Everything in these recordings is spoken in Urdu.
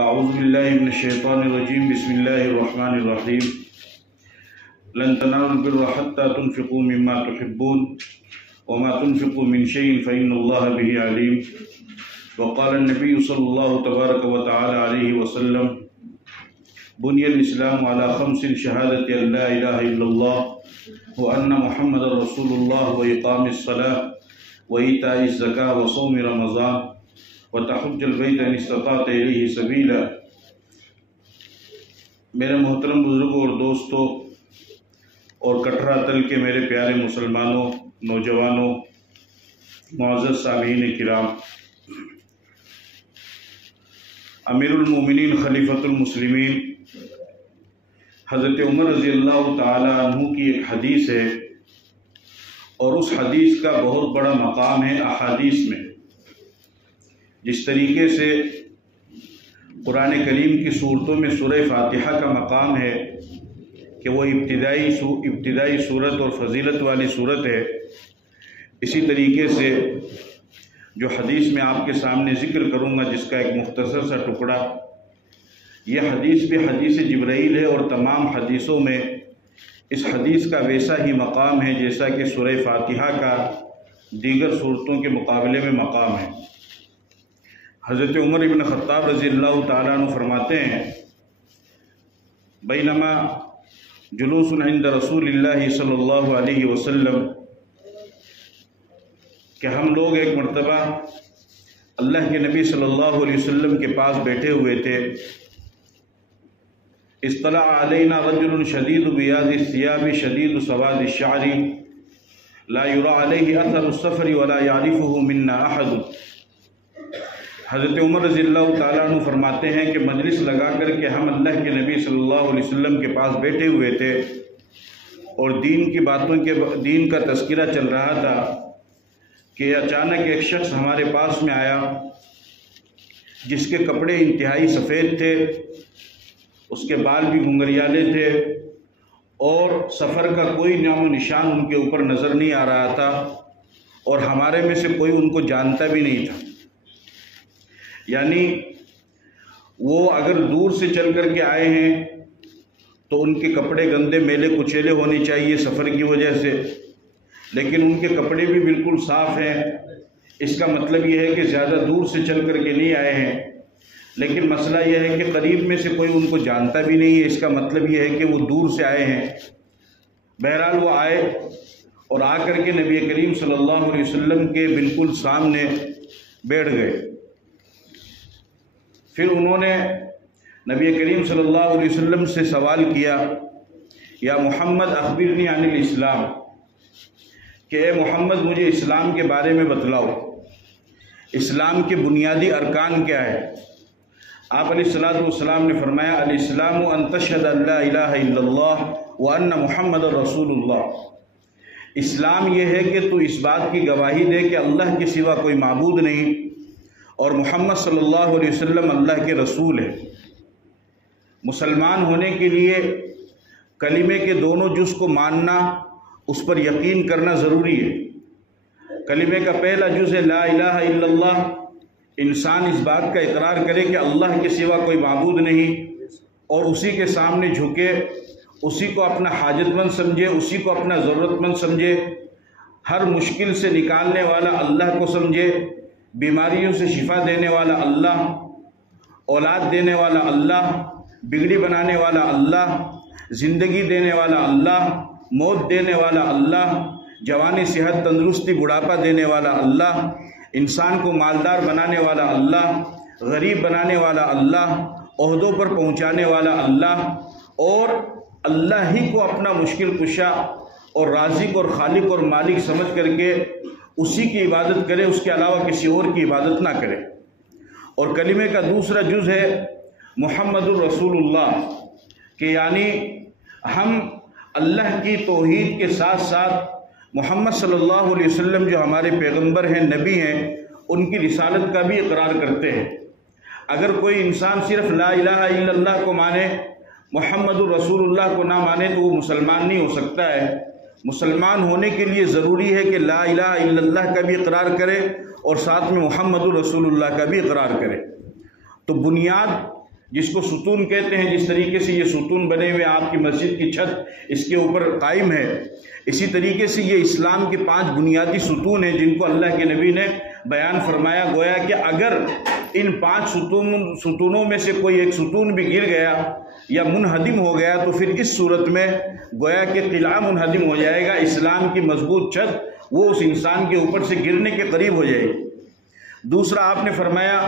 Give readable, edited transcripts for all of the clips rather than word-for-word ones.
اعوذ باللہ من الشیطان الرجیم بسم اللہ الرحمن الرحیم لن تنالوا البر حتى تنفقوا مما تحبون وما تنفقوا من شيء فإن الله به عليم وقال النبي صلى الله تبارك وتعالى عليه وسلم بني الإسلام على 5 شهادة أن لا إله إلا الله وأن محمد رسول الله وإقام الصلاة وإيتاء الزكاة وصوم رمضان وتحج البيت ان استطعت الیہ سبیلا۔ میرے محترم بزرگوں اور دوستوں اور کٹرا تل کے میرے پیارے مسلمانوں، نوجوانوں، معزز سامعین کرام، امیر المومنین خلیفۃ المسلمین حضرت عمر رضی اللہ تعالی عنہ کی ایک حدیث ہے، اور اس حدیث کا بہت بڑا مقام ہے احادیث میں۔ جس طریقے سے قرآن کریم کی صورتوں میں سورہ فاتحہ کا مقام ہے کہ وہ ابتدائی صورت اور فضیلت والی صورت ہے، اسی طریقے سے جو حدیث میں آپ کے سامنے ذکر کروں گا جس کا ایک مختصر سا ٹکڑا، یہ حدیث بھی حدیث جبرائیل ہے، اور تمام حدیثوں میں اس حدیث کا ویسا ہی مقام ہے جیسا کہ سورہ فاتحہ کا دیگر صورتوں کے مقابلے میں مقام ہے۔ حضرت عمر ابن خطاب رضی اللہ تعالیٰ عنہ فرماتے ہیں، بینما جلوس عند رسول اللہ صلی اللہ علیہ وسلم، کہ ہم لوگ ایک مرتبہ اللہ کے نبی صلی اللہ علیہ وسلم کے پاس بیٹھے ہوئے تھے، اطلع علینا رجل شدید بیاض الثیاب شدید سواد الشعر لا یرى علیہ اثر السفر ولا یعرفہ منا احد۔ حضرت عمر رضی اللہ تعالیٰ عنہ فرماتے ہیں کہ مجلس لگا کر کے ہم اللہ کے نبی صلی اللہ علیہ وسلم کے پاس بیٹھے ہوئے تھے، اور دین کا تذکرہ چل رہا تھا کہ اچانک ایک شخص ہمارے پاس میں آیا جس کے کپڑے انتہائی سفید تھے، اس کے بال بھی گھنگریالے تھے، اور سفر کا کوئی نام و نشان ان کے اوپر نظر نہیں آ رہا تھا، اور ہمارے میں سے کوئی ان کو جانتا بھی نہیں تھا۔ یعنی وہ اگر دور سے چل کر کے آئے ہیں تو ان کے کپڑے گندے میلے کچیلے ہونے چاہیے سفر کی وجہ سے، لیکن ان کے کپڑے بھی بالکل صاف ہیں۔ اس کا مطلب یہ ہے کہ زیادہ دور سے چل کر کے نہیں آئے ہیں، لیکن مسئلہ یہ ہے کہ قریب میں سے کوئی ان کو جانتا بھی نہیں ہے، اس کا مطلب یہ ہے کہ وہ دور سے آئے ہیں۔ بہرحال وہ آئے اور آ کر کے نبی کریم صلی اللہ علیہ وسلم کے بالکل سامنے بیٹھ گئے۔ پھر انہوں نے نبی کریم صلی اللہ علیہ وسلم سے سوال کیا، یا محمد اخبرنی عن الاسلام، کہ اے محمد مجھے اسلام کے بارے میں بتلاؤ، اسلام کے بنیادی ارکان کیا ہے؟ آپ علیہ السلام نے فرمایا، الاسلام ان تشہد ان لا الہ الا اللہ وان محمد رسول اللہ۔ اسلام یہ ہے کہ تو اس بات کی گواہی دے کہ اللہ کے سوا کوئی معبود نہیں، اور محمد صلی اللہ علیہ وسلم اللہ کے رسول ہے۔ مسلمان ہونے کے لیے کلمے کے دونوں جز کو ماننا، اس پر یقین کرنا ضروری ہے۔ کلمے کا پہلا جز ہے لا الہ الا اللہ، انسان اس بات کا اقرار کرے کہ اللہ کے سوا کوئی معبود نہیں، اور اسی کے سامنے جھکے، اسی کو اپنا حاجت مند سمجھے، اسی کو اپنا ضرورت مند سمجھے، ہر مشکل سے نکالنے والا اللہ کو سمجھے، بیماریوں سے شفا دینے والا اللہ، اولاد دینے والا اللہ، بگڑی بنانے والا اللہ، زندگی دینے والا اللہ، موت دینے والا اللہ، جوانی صحت تندرستی بڑھاپا دینے والا اللہ، انسان کو مالدار بنانے والا اللہ، غریب بنانے والا اللہ، عہدوں پر پہنچانے والا اللہ، اور اللہ ہی کو اپنا مشکل کشا اور رازق اور خالق اور مالک سمجھ کر کے اسی کی عبادت کرے، اس کے علاوہ کسی اور کی عبادت نہ کرے۔ اور کلمے کا دوسرا جز ہے محمد الرسول اللہ، کہ یعنی ہم اللہ کی توحید کے ساتھ ساتھ محمد صلی اللہ علیہ وسلم جو ہمارے پیغمبر ہیں، نبی ہیں، ان کی رسالت کا بھی اقرار کرتے ہیں۔ اگر کوئی انسان صرف لا الہ الا اللہ کو مانے، محمد الرسول اللہ کو نہ مانے، تو وہ مسلمان نہیں ہو سکتا ہے۔ مسلمان ہونے کے لیے ضروری ہے کہ لا الہ الا اللہ کا بھی اقرار کرے، اور ساتھ میں محمد الرسول اللہ کا بھی اقرار کرے۔ تو بنیاد جس کو ستون کہتے ہیں، جس طریقے سے یہ ستون بنے ہوئے آپ کی مسجد کی چھت اس کے اوپر قائم ہے، اسی طریقے سے یہ اسلام کے 5 بنیادی ستون ہیں جن کو اللہ کے نبی نے بیان فرمایا۔ گویا کہ اگر ان 5 ستونوں میں سے کوئی ایک ستون بھی گر گیا یا منہدم ہو گیا تو پھر اس صورت میں گویا کہ قلعہ منہدم ہو جائے گا، اسلام کی مضبوط چھت وہ اس انسان کے اوپر سے گرنے کے قریب ہو جائے گی۔ دوسرا آپ نے فرمایا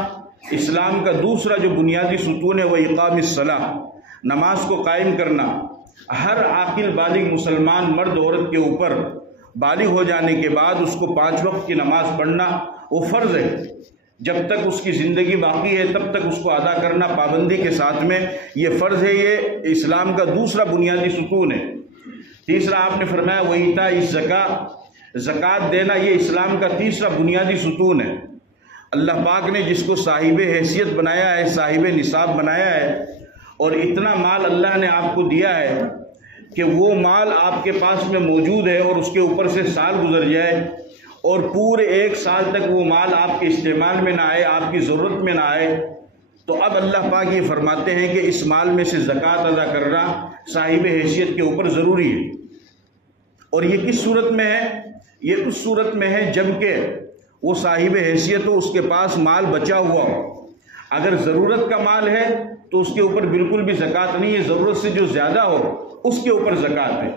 اسلام کا دوسرا جو بنیادی ستون ہے وہ اقام الصلاۃ، نماز کو قائم کرنا۔ ہر عاقل بالغ مسلمان مرد عورت کے اوپر بالغ ہو جانے کے بعد اس کو 5 وقت کی نماز پڑھنا وہ فرض ہے، جب تک اس کی زندگی باقی ہے تب تک اس کو ادا کرنا پابندی کے ساتھ میں یہ فرض ہے، یہ اسلام کا دوسرا بنیادی ستون ہے۔ تیسرا آپ نے فرمایا وہ ایتاء الزکوٰۃ، زکوٰۃ دینا، یہ اسلام کا تیسرا بنیادی ستون ہے۔ اللہ پاک نے جس کو صاحب حیثیت بنایا ہے، صاحب نصاب بنایا ہے، اور اتنا مال اللہ نے آپ کو دیا ہے کہ وہ مال آپ کے پاس میں موجود ہے اور اس کے اوپر سے سال گزر جائے اور پورے 1 سال تک وہ مال آپ کے استعمال میں نہ آئے، آپ کی ضرورت میں نہ آئے، تو اب اللہ پاک یہ فرماتے ہیں کہ اس مال میں سے زکوٰۃ ادا کرنا صاحب حیثیت کے اوپر ضروری ہے۔ اور یہ کس صورت میں ہے؟ یہ اس صورت میں ہے جب کہ وہ صاحب حیثیت ہو، اس کے پاس مال بچا ہوا ہو۔ اگر ضرورت کا مال ہے تو اس کے اوپر بالکل بھی زکوٰۃ نہیں ہے، ضرورت سے جو زیادہ ہو اس کے اوپر زکوٰۃ ہے۔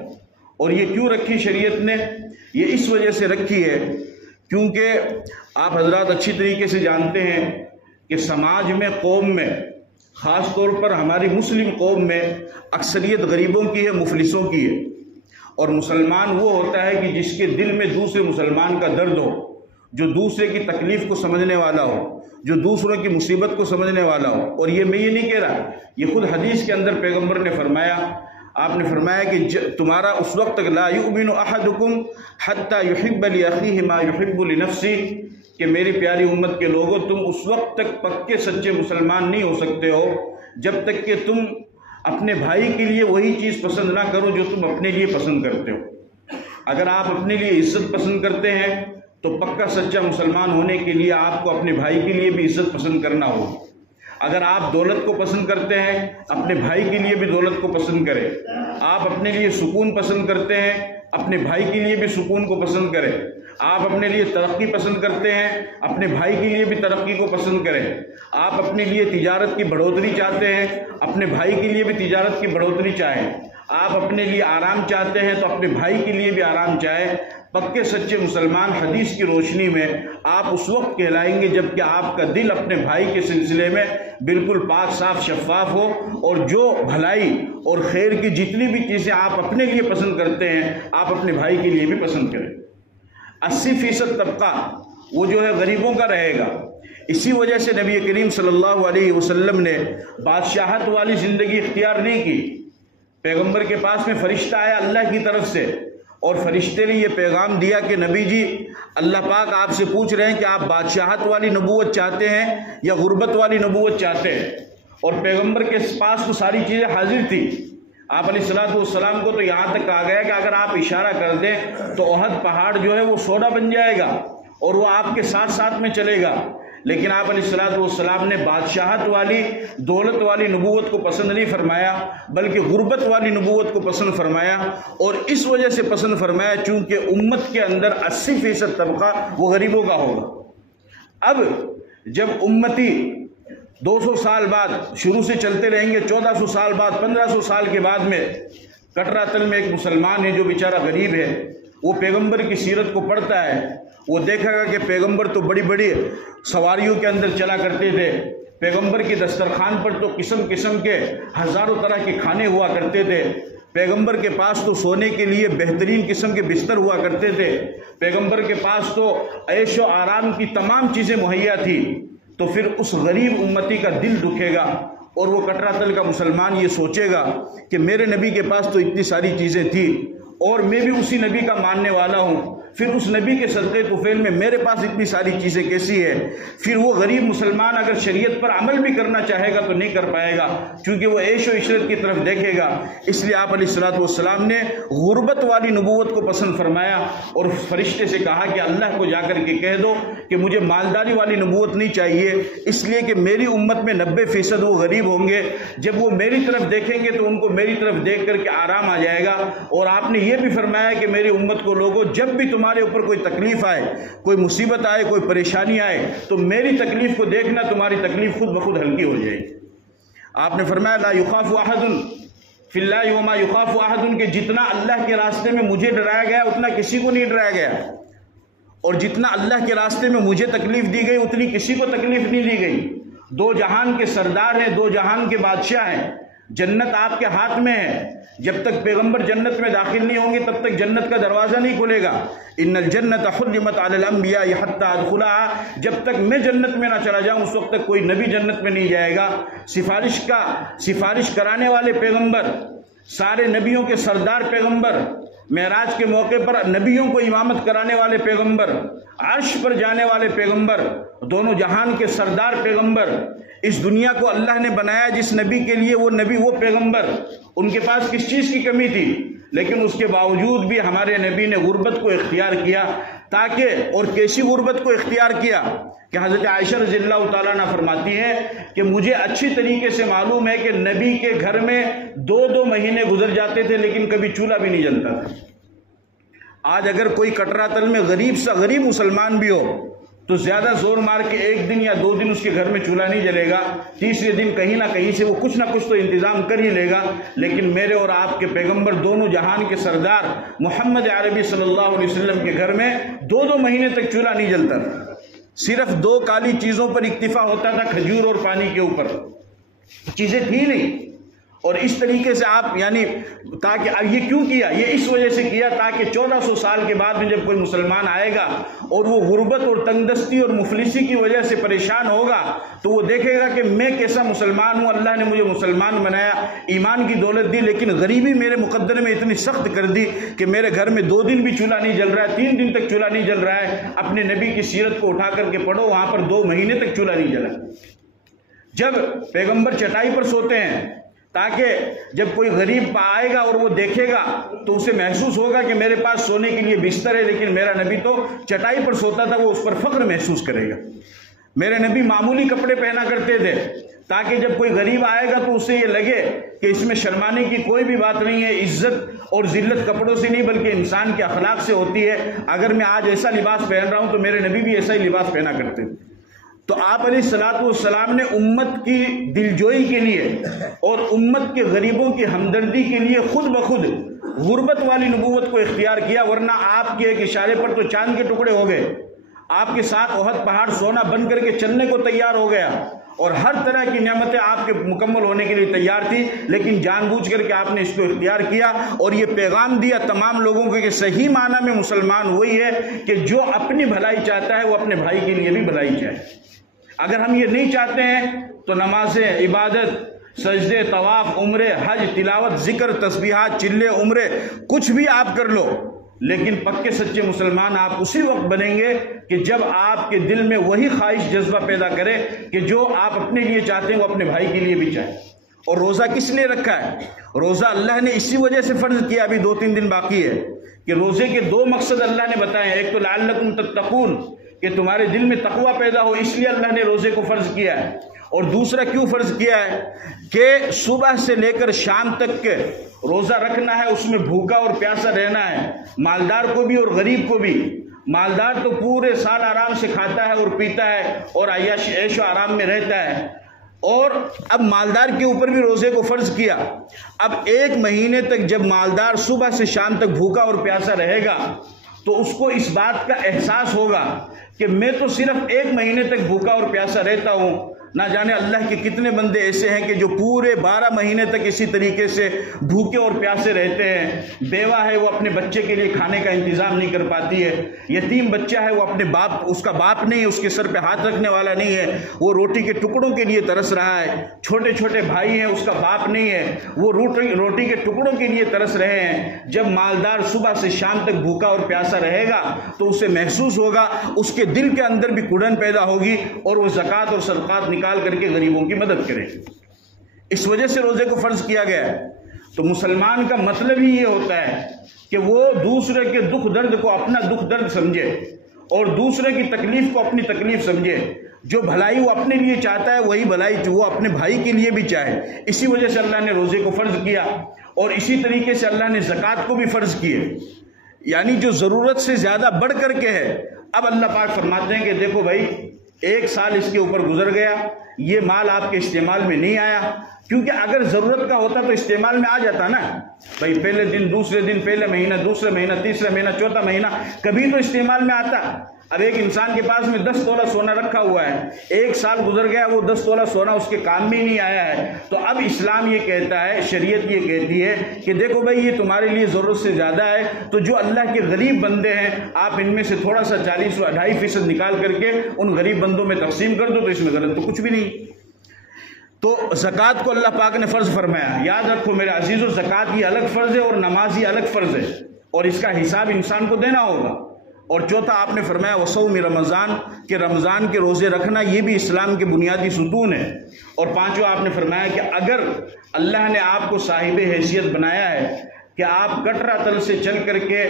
اور یہ کیوں رکھی شریعت نے؟ یہ اس وجہ سے رکھی ہے کیونکہ آپ حضرات اچھی طریقے سے جانتے ہیں کہ سماج میں، قوم میں، خاص طور پر ہماری مسلم قوم میں اکثریت غریبوں کی ہے، مفلسوں کی ہے، اور مسلمان وہ ہوتا ہے کہ جس کے دل میں دوسرے مسلمان کا درد ہو، جو دوسرے کی تکلیف کو سمجھنے والا ہو، جو دوسروں کی مصیبت کو سمجھنے والا ہو۔ اور یہ میں یہ نہیں کہہ رہا، یہ خود حدیث کے اندر پیغمبر نے فرمایا، آپ نے فرمایا کہ تمہارا اس وقت تک لا یؤمن احدکم حتی یحب لاخیہ ما یحب لنفسہ، کہ میری پیاری امت کے لوگوں تم اس وقت تک پکے سچے مسلمان نہیں ہو سکتے ہو جب تک کہ تم اپنے بھائی کے لیے وہی چیز پسند نہ کرو جو تم اپنے لیے پسند کرتے ہو۔ اگر آپ اپنے لیے عزت پسند کرتے ہیں تو پکا سچا مسلمان ہونے کے لیے آپ کو اپنے بھائی کے لیے بھی عزت پسند کرنا ہوگی۔ اگر آپ دولت کو پسند کرتے ہیں اپنے بھائی کے لیے بھی دولت کو پسند کریں، آپ اپنے لیے سکون پسند کرتے ہیں اپنے بھائی کے لیے بھی سکون کو پسند کریں، آپ اپنے لیے ترقی پسند کرتے ہیں اپنے بھائی کے لیے بھی ترقی کو پسند کریں، آپ اپنے لیے تجارت کی بڑھوتری چاہتے ہیں اپنے بھائی کے لیے بھی تجارت کی بڑھوتری چاہیں، آپ اپنے لیے آرام چاہتے ہیں تو اپنے بھائی کے لیے بھی آرام چاہیں۔ پکے سچے مسلمان حدیث کی روشنی میں آپ اس وقت کہلائیں گے جب کہ آپ کا دل اپنے بھائی کے سلسلے میں بالکل پاک صاف شفاف ہو، اور جو بھلائی اور خیر کی جتنی بھی چیزیں آپ اپنے لیے پسند کرتے ہیں آپ اپنے بھائی کے لیے بھی پسند کریں۔ 80% طبقہ وہ جو ہے غریبوں کا رہے گا۔ اسی وجہ سے نبی کریم صلی اللہ علیہ وسلم نے بادشاہت والی زندگی اختیار نہیں کی۔ پیغمبر کے پاس میں فرشتہ آیا اللہ کی طرف سے، اور فرشتے نے یہ پیغام دیا کہ نبی جی اللہ پاک آپ سے پوچھ رہے ہیں کہ آپ بادشاہت والی نبوت چاہتے ہیں یا غربت والی نبوت چاہتے ہیں، اور پیغمبر کے پاس تو ساری چیزیں حاضر تھی۔ آپ علیہ الصلوۃ والسلام کو تو یہاں تک کہا گیا کہ اگر آپ اشارہ کر دیں تو احد پہاڑ جو ہے وہ سونا بن جائے گا اور وہ آپ کے ساتھ ساتھ میں چلے گا، لیکن آپ علیہ الصلوۃ والسلام نے بادشاہت والی دولت والی نبوت کو پسند نہیں فرمایا بلکہ غربت والی نبوت کو پسند فرمایا، اور اس وجہ سے پسند فرمایا چونکہ امت کے اندر 80% طبقہ وہ غریبوں کا ہوگا۔ اب جب امتی 200 سال بعد شروع سے چلتے رہیں گے، 1400 سال بعد، 1500 سال کے بعد میں کٹرا تل میں ایک مسلمان ہے جو بیچارہ غریب ہے، وہ پیغمبر کی سیرت کو پڑھتا ہے، وہ دیکھے گا کہ پیغمبر تو بڑی بڑی سواریوں کے اندر چلا کرتے تھے، پیغمبر کی دسترخوان پر تو قسم قسم کے ہزاروں طرح کے کھانے ہوا کرتے تھے، پیغمبر کے پاس تو سونے کے لیے بہترین قسم کے بستر ہوا کرتے تھے، پیغمبر کے پاس تو عیش و آرام کی تمام چیزیں مہیا تھی، تو پھر اس غریب امتی کا دل دکھے گا اور وہ کٹرا تل کا مسلمان یہ سوچے گا کہ میرے نبی کے پاس تو اتنی ساری چیزیں تھیں اور میں بھی اسی نبی کا ماننے والا ہوں، پھر اس نبی کے صدقے طفیل میں میرے پاس اتنی ساری چیزیں کیسی ہے؟ پھر وہ غریب مسلمان اگر شریعت پر عمل بھی کرنا چاہے گا تو نہیں کر پائے گا، چونکہ وہ عیش و عشرت کی طرف دیکھے گا۔ اس لیے آپ علیہ الصلوۃ والسلام نے غربت والی نبوت کو پسند فرمایا اور فرشتے سے کہا کہ اللہ کو جا کر کے کہہ دو کہ مجھے مالداری والی نبوت نہیں چاہیے، اس لیے کہ میری امت میں 90% وہ غریب ہوں گے، جب وہ میری طرف دیکھیں گے تو ان کو میری طرف دیکھ کر کے آرام آ جائے گا۔ اور آپ نے یہ بھی فرمایا کہ میری امت کو لوگوں، جب بھی تمہارے اوپر کوئی تکلیف آئے، کوئی مصیبت آئے، کوئی پریشانی آئے تو میری تکلیف کو دیکھنا، تمہاری تکلیف خود بخود ہلکی ہو جائے گی۔ آپ نے فرمایا لا یخاف احد فی اللہ وما یخاف احد، کہ جتنا اللہ کے راستے میں مجھے ڈرایا گیا اتنا کسی کو نہیں ڈرایا گیا، اور جتنا اللہ کے راستے میں مجھے تکلیف دی گئی اتنی کسی کو تکلیف نہیں دی گئی۔ دو جہان کے سردار ہیں، دو جہان کے بادشاہ ہیں، جنت آپ کے ہاتھ میں ہے، جب تک پیغمبر جنت میں داخل نہیں ہوں گے تب تک جنت کا دروازہ نہیں کھلے گا۔ ان الجنت حرمت علی الانبیاء حتی ادخلها، جب تک میں جنت میں نہ چلا جاؤں اس وقت تک کوئی نبی جنت میں نہیں جائے گا۔ سفارش کرانے والے پیغمبر، سارے نبیوں کے سردار پیغمبر، معراج کے موقع پر نبیوں کو امامت کرانے والے پیغمبر، عرش پر جانے والے پیغمبر، دونوں جہان کے سردار پیغمبر، اس دنیا کو اللہ نے بنایا جس نبی کے لیے، وہ نبی، وہ پیغمبر، ان کے پاس کس چیز کی کمی تھی؟ لیکن اس کے باوجود بھی ہمارے نبی نے غربت کو اختیار کیا، تاکہ، اور کیسی غربت کو اختیار کیا کہ حضرت عائشہ رضی اللہ تعالیٰ عنہ فرماتی ہیں کہ مجھے اچھی طریقے سے معلوم ہے کہ نبی کے گھر میں 2 مہینے گزر جاتے تھے لیکن کبھی چولہا بھی نہیں جلتا تھا۔ آج اگر کوئی کٹرا تل میں غریب سا غریب مسلمان بھی ہو تو زیادہ زور مار کے 1 دن یا 2 دن اس کے گھر میں چولہا نہیں جلے گا، تیسرے دن کہیں نہ کہیں سے وہ کچھ نہ کچھ تو انتظام کر ہی لے گا۔ لیکن میرے اور آپ کے پیغمبر، دونوں جہان کے سردار محمد عربی صلی اللہ علیہ وسلم کے گھر میں 2 مہینے تک چولہا نہیں جلتا تھا، صرف 2 کالی چیزوں پر اکتفا ہوتا تھا، کھجور اور پانی کے اوپر، چیزیں تھی نہیں۔ اور اس طریقے سے آپ، یعنی تاکہ یہ کیوں کیا؟ یہ اس وجہ سے کیا تاکہ 1400 سال کے بعد میں جب کوئی مسلمان آئے گا اور وہ غربت اور تنگدستی اور مفلسی کی وجہ سے پریشان ہوگا تو وہ دیکھے گا کہ میں کیسا مسلمان ہوں، اللہ نے مجھے مسلمان بنایا، ایمان کی دولت دی، لیکن غریبی میرے مقدر میں اتنی سخت کر دی کہ میرے گھر میں 2 دن بھی چولہا نہیں جل رہا ہے، 3 دن تک چولہا نہیں جل رہا ہے۔ اپنے نبی کی سیرت کو اٹھا کر کے پڑھو، وہاں پر 2 مہینے تک چولہا نہیں جلا۔ جب پیغمبر چٹائی پر سوتے ہیں تاکہ جب کوئی غریب آئے گا اور وہ دیکھے گا تو اسے محسوس ہوگا کہ میرے پاس سونے کے لیے بستر ہے لیکن میرا نبی تو چٹائی پر سوتا تھا، وہ اس پر فخر محسوس کرے گا۔ میرے نبی معمولی کپڑے پہنا کرتے تھے تاکہ جب کوئی غریب آئے گا تو اسے یہ لگے کہ اس میں شرمانے کی کوئی بھی بات نہیں ہے، عزت اور ذلت کپڑوں سے نہیں بلکہ انسان کے اخلاق سے ہوتی ہے۔ اگر میں آج ایسا لباس پہن رہا ہوں تو میرے نبی بھی ایسا ہی لباس پہنا کرتے تھے۔ تو آپ علیہ الصلوۃ والسلام نے امت کی دلجوئی کے لیے اور امت کے غریبوں کی ہمدردی کے لیے خود بخود غربت والی نبوت کو اختیار کیا، ورنہ آپ کے ایک اشارے پر تو چاند کے ٹکڑے ہو گئے، آپ کے ساتھ احد پہاڑ سونا بن کر کے چلنے کو تیار ہو گیا، اور ہر طرح کی نعمتیں آپ کے مکمل ہونے کے لیے تیار تھی، لیکن جان بوجھ کر کے آپ نے اس کو اختیار کیا اور یہ پیغام دیا تمام لوگوں کو کہ صحیح معنی میں مسلمان وہی ہے کہ جو اپنی بھلائی چاہتا ہے وہ اپنے بھائی کے لیے بھی بھلائی چاہے۔ اگر ہم یہ نہیں چاہتے ہیں تو نمازیں، عبادت، سجدے، طواف، عمرے، حج، تلاوت، ذکر، تسبیحات، چلے، عمرے، کچھ بھی آپ کر لو، لیکن پکے سچے مسلمان آپ اسی وقت بنیں گے کہ جب آپ کے دل میں وہی خواہش جذبہ پیدا کرے کہ جو آپ اپنے لیے چاہتے ہیں وہ اپنے بھائی کے لیے بھی چاہیں۔ اور روزہ کس لیے رکھا ہے؟ روزہ اللہ نے اسی وجہ سے فرض کیا، ابھی 2-3 دن باقی ہے، کہ روزے کے 2 مقصد اللہ نے بتائے ہیں۔ ایک تو لعلکم تتقون، کہ تمہارے دل میں تقوی پیدا ہو، اس لیے اللہ نے روزے کو فرض کیا ہے۔ اور دوسرا کیوں فرض کیا ہے کہ صبح سے لے کر شام تک کے روزہ رکھنا ہے، اس میں بھوکا اور پیاسا رہنا ہے، مالدار کو بھی اور غریب کو بھی۔ مالدار تو پورے سال آرام سے کھاتا ہے اور پیتا ہے اور عیش و آرام میں رہتا ہے، اور اب مالدار کے اوپر بھی روزے کو فرض کیا۔ اب 1 مہینے تک جب مالدار صبح سے شام تک بھوکا اور پیاسا رہے گا تو اس کو اس بات کا احساس ہوگا کہ میں تو صرف 1 مہینے تک بھوکا اور پیاسا رہتا ہوں، نہ جانے اللہ کے کتنے بندے ایسے ہیں کہ جو پورے 12 مہینے تک اسی طریقے سے بھوکے اور پیاسے رہتے ہیں. بیوہ ہے وہ اپنے بچے کے لیے کھانے کا انتظام نہیں کر پاتی ہے. یتیم بچہ ہے وہ اپنے اس کا باپ نہیں ہے, اس کے سر پہ ہاتھ رکھنے والا نہیں ہے, وہ روٹی کے ٹکڑوں کے لیے ترس رہا ہے. چھوٹے چھوٹے بھائی ہیں, اس کا باپ نہیں ہے, وہ روٹی کے ٹکڑوں کے لیے ترس رہے ہیں. جب مالدار صبح سے شام تک بھوکا اور پیاسا رہے گا تو اسے محسوس ہوگا, اس کے دل کے اندر بھی کڑن پیدا ہوگی اور وہ زکوٰۃ اور صدقات نکال کر کے غریبوں کی مدد کرے. اس وجہ سے روزے کو فرض کیا گیا ہے. تو مسلمان کا مطلب ہی یہ ہوتا ہے کہ وہ دوسرے کے دکھ درد کو اپنا دکھ درد سمجھے اور دوسرے کی تکلیف کو اپنی تکلیف سمجھے. جو بھلائی وہ اپنے لیے چاہتا ہے وہی بھلائی وہ اپنے بھائی کے لیے بھی چاہے. اسی وجہ سے اللہ نے روزے کو فرض کیا اور اسی طریقے سے اللہ نے زکوٰۃ کو بھی فرض کیے, یعنی جو ضرورت سے زیادہ بڑھ کر کے ہے. اب اللہ پاک فرماتے ہیں کہ دیکھو بھائی, 1 سال اس کے اوپر گزر گیا, یہ مال آپ کے استعمال میں نہیں آیا, کیونکہ اگر ضرورت کا ہوتا تو استعمال میں آ جاتا نا بھائی. پہلے دن, دوسرے دن, پہلے مہینہ, دوسرے مہینہ, تیسرا مہینہ, چوتھا مہینہ, کبھی تو استعمال میں آتا. اب ایک انسان کے پاس میں 10 تولہ سونا رکھا ہوا ہے, 1 سال گزر گیا, وہ 10 تولہ سونا اس کے کام میں نہیں آیا ہے. تو اب اسلام یہ کہتا ہے, شریعت یہ کہتی ہے کہ دیکھو بھائی یہ تمہارے لیے ضرورت سے زیادہ ہے, تو جو اللہ کے غریب بندے ہیں آپ ان میں سے تھوڑا سا 40-2.5% نکال کر کے ان غریب بندوں میں تقسیم کر دو. تو اس میں غلط تو کچھ بھی نہیں. تو زکوٰۃ کو اللہ پاک نے فرض فرمایا. یاد رکھو میرے عزیزو, زکوٰۃ یہ الگ فرض ہے اور نماز یہ الگ فرض ہے, اور اس کا حساب انسان کو دینا ہوگا. اور چوتھا آپ نے فرمایا وصوم رمضان, کہ رمضان کے روزے رکھنا یہ بھی اسلام کے بنیادی ستون ہے. اور پانچواں آپ نے فرمایا کہ اگر اللہ نے آپ کو صاحب حیثیت بنایا ہے کہ آپ کٹرا تل سے چل کر کے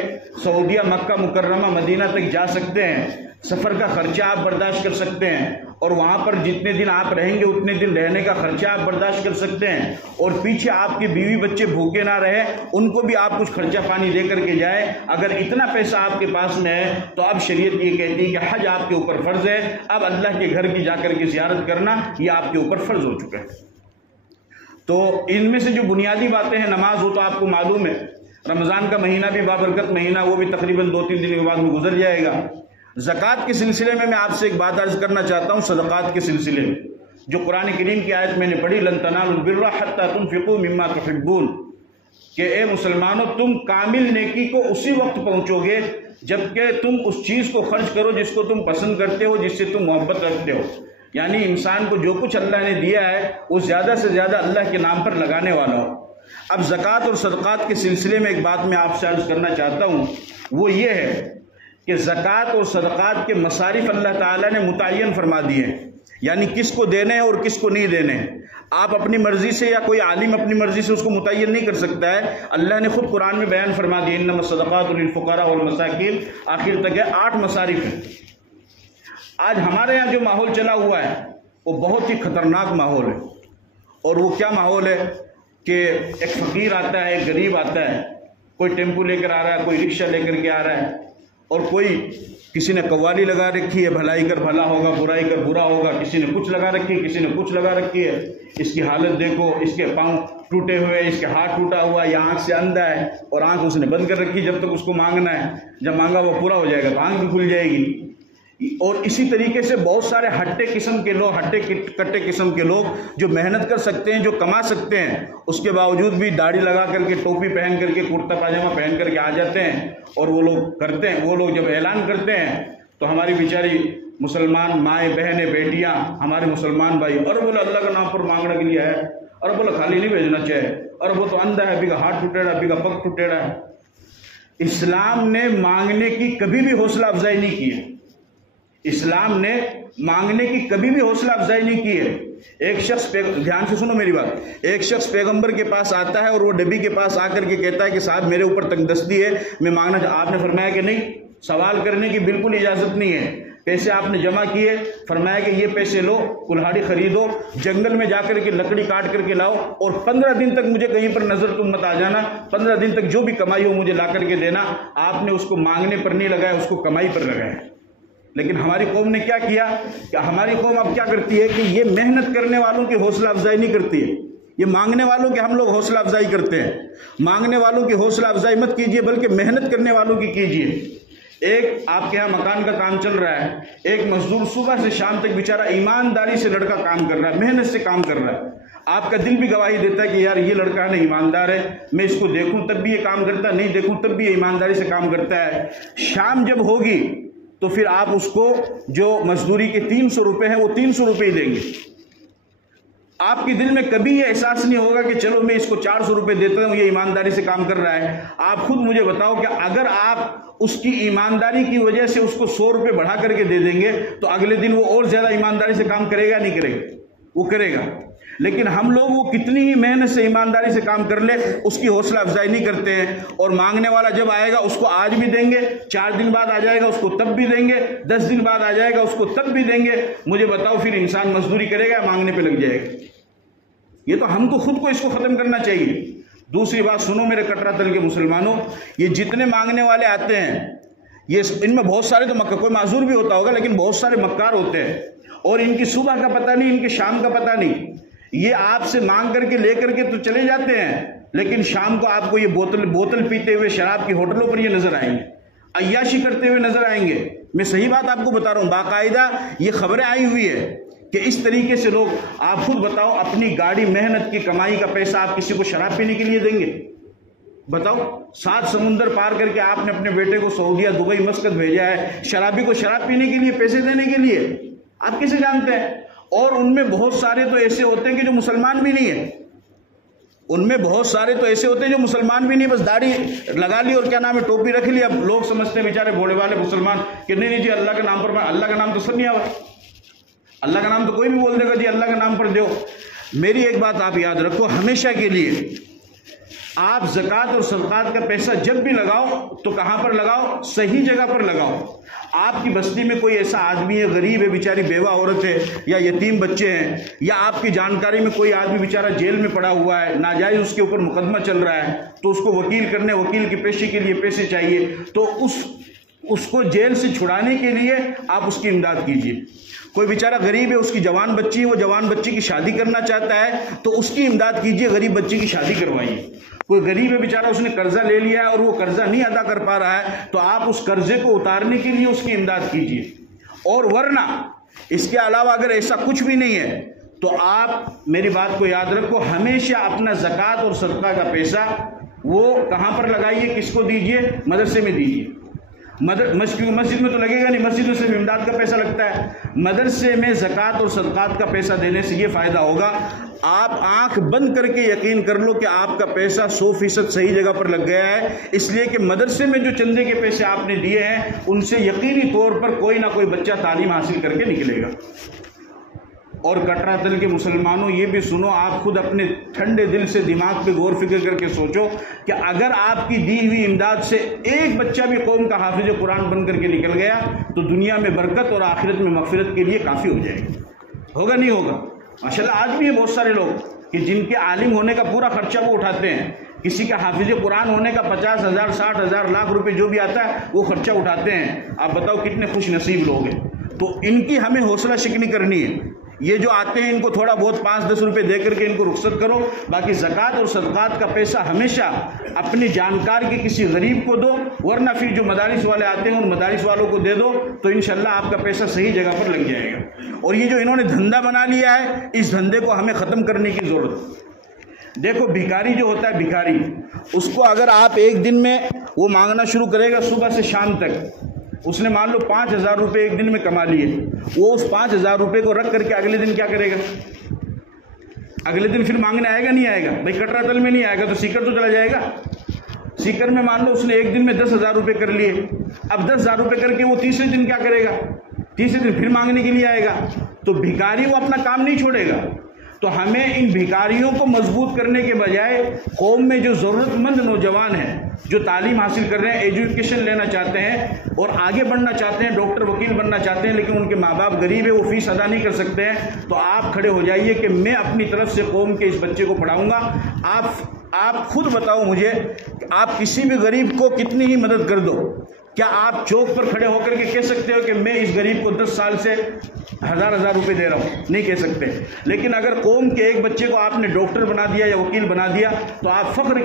سعودیہ, مکہ مکرمہ, مدینہ تک جا سکتے ہیں, سفر کا خرچہ آپ برداشت کر سکتے ہیں, اور وہاں پر جتنے دن آپ رہیں گے اتنے دن رہنے کا خرچہ آپ برداشت کر سکتے ہیں, اور پیچھے آپ کے بیوی بچے بھوکے نہ رہے, ان کو بھی آپ کچھ خرچہ پانی دے کر کے جائیں, اگر اتنا پیسہ آپ کے پاس میں ہے تو اب شریعت یہ کہتی ہے کہ حج آپ کے اوپر فرض ہے. اب اللہ کے گھر کی جا کر کے زیارت کرنا یہ آپ کے اوپر فرض ہو چکا ہے. تو ان میں سے جو بنیادی باتیں ہیں, نماز وہ تو آپ کو معلوم ہے, رمضان کا مہینہ بھی بابرکت مہینہ, وہ بھی تقریباً 2-3 دن کے بعد میں گزر جائے گا. زکوٰۃ کے سلسلے میں آپ سے ایک بات عرض کرنا چاہتا ہوں. صدقات کے سلسلے میں جو قرآن کریم کی آیت میں نے پڑھی, لن تنالوا البر حتی تنفقوا مما تحبون, کہ اے مسلمانوں تم کامل نیکی کو اسی وقت پہنچو گے جبکہ تم اس چیز کو خرچ کرو جس کو تم پسند کرتے ہو, جس سے تم محبت رکھتے ہو. یعنی انسان کو جو کچھ اللہ نے دیا ہے وہ زیادہ سے زیادہ اللہ کے نام پر لگانے والا ہو. اب زکوٰۃ اور صدقات کے سلسلے میں ایک بات میں آپ سے عرض کرنا چاہتا ہوں, وہ یہ ہے کہ زکوٰۃ اور صدقات کے مصارف اللہ تعالیٰ نے متعین فرما دیے ہیں, یعنی کس کو دینے ہیں اور کس کو نہیں دینے ہیں. آپ اپنی مرضی سے یا کوئی عالم اپنی مرضی سے اس کو متعین نہیں کر سکتا ہے. اللہ نے خود قرآن میں بیان فرما دیا انما الصدقات للفقراء والمساکین, آخر تک ہے 8 مصارف ہیں. آج ہمارے یہاں جو ماحول چلا ہوا ہے وہ بہت ہی خطرناک ماحول ہے. اور وہ کیا ماحول ہے کہ ایک فقیر آتا ہے, ایک غریب آتا ہے, کوئی ٹیمپو لے کر آ رہا ہے, کوئی رکشہ لے کر کے آ رہا ہے, اور کوئی کسی نے قوالی لگا رکھی ہے, بھلائی کر بھلا ہوگا, برائی کر برا ہوگا, کسی نے کچھ لگا رکھی ہے, کسی نے کچھ لگا رکھی ہے. اس کی حالت دیکھو, اس کے پاؤں ٹوٹے ہوئے, اس کے ہاتھ ٹوٹا ہوا, یا آنکھ سے اندھا ہے اور آنکھ اس نے بند کر رکھی جب تک اس کو مانگنا ہے. جب مانگا وہ پورا ہو جائے گا تو آنکھ بھی کھل جائے گی. اور اسی طریقے سے بہت سارے ہٹے قسم کے لوگ, ہٹے کٹے قسم کے لوگ جو محنت کر سکتے ہیں, جو کما سکتے ہیں, اس کے باوجود بھی داڑھی لگا کر کے, ٹوپی پہن کر کے, کرتا پاجامہ پہن کر کے آ جاتے ہیں. اور وہ لوگ کرتے ہیں, وہ لوگ جب اعلان کرتے ہیں تو ہماری بیچاری مسلمان مائیں, بہنیں, بیٹیاں, ہمارے مسلمان بھائی, اور بولا اللہ کا نام پر مانگنے کے لیے ہے, اور بولا خالی نہیں بھیجنا چاہے, اور وہ تو اندھا ہے, بیگا ہاتھ ٹوٹے رہا, بیگا پگ ٹوٹے رہا. اسلام نے مانگنے کی کبھی بھی حوصلہ افزائی نہیں کی ہے. اسلام نے مانگنے کی کبھی بھی حوصلہ افزائی نہیں کی ہے. ایک شخص, دھیان سے سنو میری بات, ایک شخص پیغمبر کے پاس آتا ہے اور وہ ڈبی کے پاس آ کر کے کہتا ہے کہ صاحب میرے اوپر تنگ دستی ہے, میں مانگنا آپ نے فرمایا کہ نہیں, سوال کرنے کی بالکل اجازت نہیں ہے. پیسے آپ نے جمع کیے, فرمایا کہ یہ پیسے لو, کلہاڑی خریدو, جنگل میں جا کر کے لکڑی کاٹ کر کے لاؤ, اور 15 دن تک مجھے کہیں پر نظر تم مت آ جانا, 15 دن تک جو بھی کمائی ہو مجھے لا کر کے دینا. آپ نے اس کو مانگنے پر نہیں لگایا, اس کو کمائی پر لگایا. لیکن ہماری قوم نے کیا کیا کہ ہماری قوم اب کیا کرتی ہے کہ یہ محنت کرنے والوں کی حوصلہ افزائی نہیں کرتی ہے, یہ مانگنے والوں کی ہم لوگ حوصلہ افزائی کرتے ہیں. مانگنے والوں کی حوصلہ افزائی مت کیجیے, بلکہ محنت کرنے والوں کی کیجیے. ایک آپ کے یہاں مکان کا کام چل رہا ہے، ایک مزدور صبح سے شام تک بیچارہ ایمانداری سے لڑکا کام کر رہا ہے، محنت سے کام کر رہا ہے، آپ کا دل بھی گواہی دیتا ہے کہ یار یہ لڑکا ہے ایماندار ہے، میں اس کو دیکھوں تب بھی یہ کام کرتا ہے، نہیں دیکھوں تب بھی یہ ایمانداری سے کام کرتا ہے۔ شام جب ہوگی تو پھر آپ اس کو جو مزدوری کے 300 روپے ہیں وہ 300 روپے ہی دیں گے۔ آپ کے دل میں کبھی یہ احساس نہیں ہوگا کہ چلو میں اس کو 400 روپے دیتا ہوں، یہ ایمانداری سے کام کر رہا ہے۔ آپ خود مجھے بتاؤ کہ اگر آپ اس کی ایمانداری کی وجہ سے اس کو 100 روپے بڑھا کر کے دے دیں گے تو اگلے دن وہ اور زیادہ ایمانداری سے کام کرے گا نہیں کرے گا؟ وہ کرے گا۔ لیکن ہم لوگ وہ کتنی ہی محنت سے ایمانداری سے کام کر لے اس کی حوصلہ افزائی نہیں کرتے ہیں، اور مانگنے والا جب آئے گا اس کو آج بھی دیں گے، 4 دن بعد آ جائے گا اس کو تب بھی دیں گے، 10 دن بعد آ جائے گا اس کو تب بھی دیں گے۔ مجھے بتاؤ پھر انسان مزدوری کرے گا مانگنے پہ لگ جائے گا؟ یہ تو ہم کو خود کو اس کو ختم کرنا چاہیے۔ دوسری بات سنو میرے کٹرا تل کے مسلمانوں، یہ جتنے مانگنے والے آتے ہیں یہ ان میں بہت سارے تو کوئی معذور بھی ہوتا ہوگا لیکن بہت سارے مکار ہوتے ہیں، اور ان کی صبح کا پتہ نہیں، ان کی شام کا پتہ نہیں۔ یہ آپ سے مانگ کر کے لے کر کے تو چلے جاتے ہیں، لیکن شام کو آپ کو یہ بوتل پیتے ہوئے شراب کی ہوٹلوں پر یہ نظر آئیں گے، عیاشی کرتے ہوئے نظر آئیں گے۔ میں صحیح بات آپ کو بتا رہا ہوں، باقاعدہ یہ خبریں آئی ہوئی ہے کہ اس طریقے سے لوگ، آپ خود بتاؤ اپنی گاڑی محنت کی کمائی کا پیسہ آپ کسی کو شراب پینے کے لیے دیں گے؟ بتاؤ، 7 سمندر پار کر کے آپ نے اپنے بیٹے کو سعودیہ، دبئی، مسقط بھیجا ہے شرابی کو شراب پینے کے لیے، پیسے دینے کے لیے؟ آپ کیسے جانتے ہیں؟ اور ان میں بہت سارے تو ایسے ہوتے ہیں کہ جو مسلمان بھی نہیں ہیں، ان میں بہت سارے تو ایسے ہوتے ہیں جو مسلمان بھی نہیں، بس داڑھی لگا لی اور کیا نام ہے ٹوپی رکھ لی، اب لوگ سمجھتے ہیں بیچارے بھوڑے والے مسلمان کہ نہیں جی اللہ کے نام پر، اللہ کا نام تو سب نہیں آوا، اللہ کا نام تو کوئی بھی بول دے گا جی اللہ کے نام پر دیو۔ میری ایک بات آپ یاد رکھو ہمیشہ کے لیے، آپ زکوٰۃ اور صدقات کا پیسہ جب بھی لگاؤ تو کہاں پر لگاؤ؟ صحیح جگہ پر لگاؤ۔ آپ کی بستی میں کوئی ایسا آدمی ہے، غریب ہے، بیچاری بیوہ عورت ہے، یا یتیم بچے ہیں، یا آپ کی جانکاری میں کوئی آدمی بیچارہ جیل میں پڑا ہوا ہے، ناجائز اس کے اوپر مقدمہ چل رہا ہے، تو اس کو وکیل کی پیشی کے لیے پیسے چاہیے، تو اس کو جیل سے چھڑانے کے لیے آپ اس کی امداد کیجیے۔ کوئی بیچارہ غریب ہے، اس کی جوان بچی ہے، وہ جوان بچی کی شادی کرنا چاہتا ہے تو اس کی امداد کیجیے، غریب بچی کی شادی کروائیے۔ کوئی غریب ہے بیچارہ، اس نے قرضہ لے لیا ہے اور وہ قرضہ نہیں ادا کر پا رہا ہے تو آپ اس قرضے کو اتارنے کے لیے اس کی امداد کیجیے۔ اور ورنہ اس کے علاوہ اگر ایسا کچھ بھی نہیں ہے تو آپ میری بات کو یاد رکھو، ہمیشہ اپنا زکوٰۃ اور صدقہ کا پیسہ وہ کہاں پر لگائیے، کس کو دیجیے؟ مدرسے میں دیجیے۔ مسجد میں تو لگے گا نہیں، مسجد میں صرف امداد کا پیسہ لگتا ہے۔ مدرسے میں زکوٰۃ اور صدقات کا پیسہ دینے سے یہ فائدہ ہوگا، آپ آنکھ بند کر کے یقین کر لو کہ آپ کا پیسہ 100% صحیح جگہ پر لگ گیا ہے، اس لیے کہ مدرسے میں جو چندے کے پیسے آپ نے دیے ہیں ان سے یقینی طور پر کوئی نہ کوئی بچہ تعلیم حاصل کر کے نکلے گا۔ اور کٹرا دل کے مسلمانوں یہ بھی سنو، آپ خود اپنے ٹھنڈے دل سے دماغ پہ غور فکر کر کے سوچو کہ اگر آپ کی دی ہوئی امداد سے ایک بچہ بھی قوم کا حافظ قرآن بن کر کے نکل گیا تو دنیا میں برکت اور آخرت میں مغفرت کے لیے کافی ہو جائے گا۔ ہوگا نہیں ہوگا؟ ماشاءاللہ آج بھی ہے بہت سارے لوگ کہ جن کے عالم ہونے کا پورا خرچہ وہ اٹھاتے ہیں، کسی کا حافظ قرآن ہونے کا 50,000 60,000 لاکھ روپے جو بھی آتا ہے وہ خرچہ اٹھاتے ہیں۔ آپ بتاؤ کتنے خوش نصیب لوگ ہیں۔ تو ان کی ہمیں حوصلہ شکنی کرنی ہے۔ یہ جو آتے ہیں ان کو تھوڑا بہت 5-10 روپے دے کر کے ان کو رخصت کرو، باقی زکوٰۃ اور صدقات کا پیسہ ہمیشہ اپنی جانکار کے کسی غریب کو دو، ورنہ پھر جو مدارس والے آتے ہیں ان مدارس والوں کو دے دو تو انشاءاللہ آپ کا پیسہ صحیح جگہ پر لگ جائے گا۔ اور یہ جو انہوں نے دھندا بنا لیا ہے اس دھندے کو ہمیں ختم کرنے کی ضرورت ہے۔ دیکھو بھکاری جو ہوتا ہے، بھکاری اس کو اگر آپ ایک دن میں وہ مانگنا شروع کرے گا صبح سے شام تک، اس نے مان لو 5,000 روپے ایک دن میں کما لیے، وہ اس 5,000 روپے کو رکھ کر کے اگلے دن کیا کرے گا؟ اگلے دن پھر مانگنے آئے گا نہیں آئے گا؟ بھائی کٹرا تل میں نہیں آئے گا تو سیکر تو چلا جائے گا۔ سیکر میں مان لو اس نے ایک دن میں 10,000 روپے کر لیے، اب 10,000 روپے کر کے وہ تیسرے دن کیا کرے گا؟ تیسرے دن پھر مانگنے کے لیے آئے گا۔ تو بھکاری وہ اپنا کام نہیں چھوڑے گا۔ تو ہمیں ان بھکاریوں کو مضبوط کرنے کے بجائے قوم میں جو ضرورت مند نوجوان ہیں جو تعلیم حاصل کر رہے ہیں، ایجوکیشن لینا چاہتے ہیں اور آگے بڑھنا چاہتے ہیں، ڈاکٹر وکیل بننا چاہتے ہیں، لیکن ان کے ماں باپ غریب ہے، وہ فیس ادا نہیں کر سکتے ہیں، تو آپ کھڑے ہو جائیے کہ میں اپنی طرف سے قوم کے اس بچے کو پڑھاؤں گا۔ آپ خود بتاؤ مجھے کہ آپ کسی بھی غریب کو کتنی ہی مدد کر دو، کیا آپ چوک پر کھڑے ہو کر کے کہہ سکتے ہو کہ میں اس غریب کو 10 سال سے 1000 روپے دے رہا ہوں؟ نہیں کہہ سکتے. لیکن اگر قوم کے ایک بچے کو آپ نے ڈاکٹر بنا دیا یا وکیل بنا دیا تو آپ فخر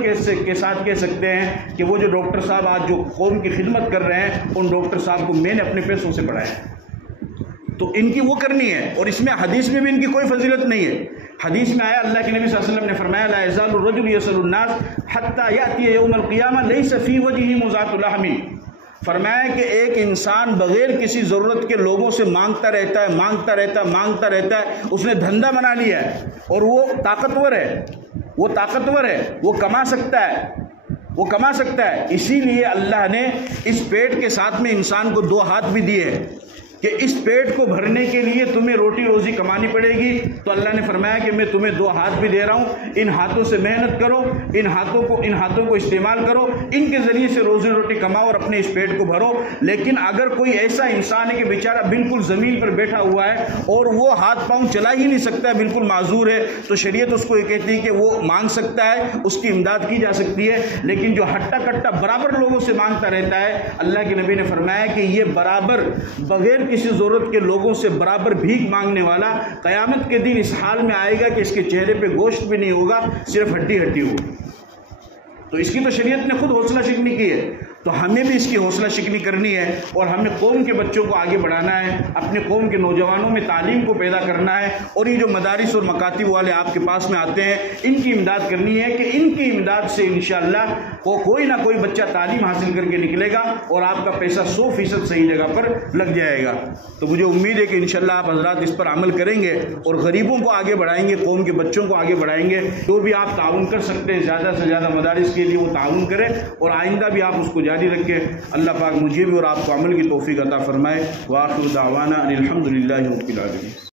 کے ساتھ کہہ سکتے ہیں کہ وہ جو ڈاکٹر صاحب آج جو قوم کی خدمت کر رہے ہیں ان ڈاکٹر صاحب کو میں نے اپنے پیسوں سے پڑھایا. تو ان کی وہ کرنی ہے. اور اس میں حدیث میں بھی ان کی کوئی فضیلت نہیں ہے. حدیث میں آیا اللہ کے نبی صلی اللہ علیہ وسلم نے فرمایا لا یزال الرجل یسأل الناس حتی یأتی یوم القیامہ لیس فی وجہہ مزاۃ لحم. فرمایا کہ ایک انسان بغیر کسی ضرورت کے لوگوں سے مانگتا رہتا ہے. اس نے دھندا بنا لیا ہے اور وہ طاقتور ہے, وہ کما سکتا ہے. اسی لیے اللہ نے اس پیٹ کے ساتھ میں انسان کو 2 ہاتھ بھی دیے کہ اس پیٹ کو بھرنے کے لیے تمہیں روٹی روزی کمانی پڑے گی. تو اللہ نے فرمایا کہ میں تمہیں 2 ہاتھ بھی دے رہا ہوں, ان ہاتھوں سے محنت کرو, ان ہاتھوں کو استعمال کرو, ان کے ذریعے سے روزی روٹی کماؤ اور اپنے اس پیٹ کو بھرو. لیکن اگر کوئی ایسا انسان ہے کہ بیچارہ بالکل زمین پر بیٹھا ہوا ہے اور وہ ہاتھ پاؤں چلا ہی نہیں سکتا ہے, بالکل معذور ہے, تو شریعت اس کو یہ کہتی ہے کہ وہ مانگ سکتا ہے, اس کی امداد کی جا سکتی ہے. لیکن جو ہٹا کٹا برابر لوگوں سے مانگتا رہتا ہے, اللہ کے نبی نے فرمایا کہ یہ برابر بغیر کسی ضرورت کے لوگوں سے برابر بھیک مانگنے والا قیامت کے دن اس حال میں آئے گا کہ اس کے چہرے پہ گوشت بھی نہیں ہوگا, صرف ہڈی ہوگی. تو اس کی تو شریعت نے خود حوصلہ شکنی کی ہے. تو ہمیں بھی اس کی حوصلہ شکنی کرنی ہے اور ہمیں قوم کے بچوں کو آگے بڑھانا ہے, اپنے قوم کے نوجوانوں میں تعلیم کو پیدا کرنا ہے. اور یہ جو مدارس اور مکاتب والے آپ کے پاس میں آتے ہیں ان کی امداد کرنی ہے کہ ان کی امداد سے انشاءاللہ کوئی نہ کوئی بچہ تعلیم حاصل کر کے نکلے گا اور آپ کا پیسہ 100% صحیح جگہ پر لگ جائے گا. تو مجھے امید ہے کہ انشاءاللہ آپ حضرات اس پر عمل کریں گے اور غریبوں کو آگے بڑھائیں گے, قوم کے بچوں کو آگے بڑھائیں گے. جو بھی آپ تعاون کر سکتے ہیں زیادہ سے زیادہ مدارس کے لیے وہ تعاون کریں اور آئندہ بھی آپ اس کو جاری رکھیں. اللہ پاک مجھے بھی اور آپ کو عمل کی توفیق عطا فرمائے. وآخر دعوانا ان الحمد للہ رب العالمین.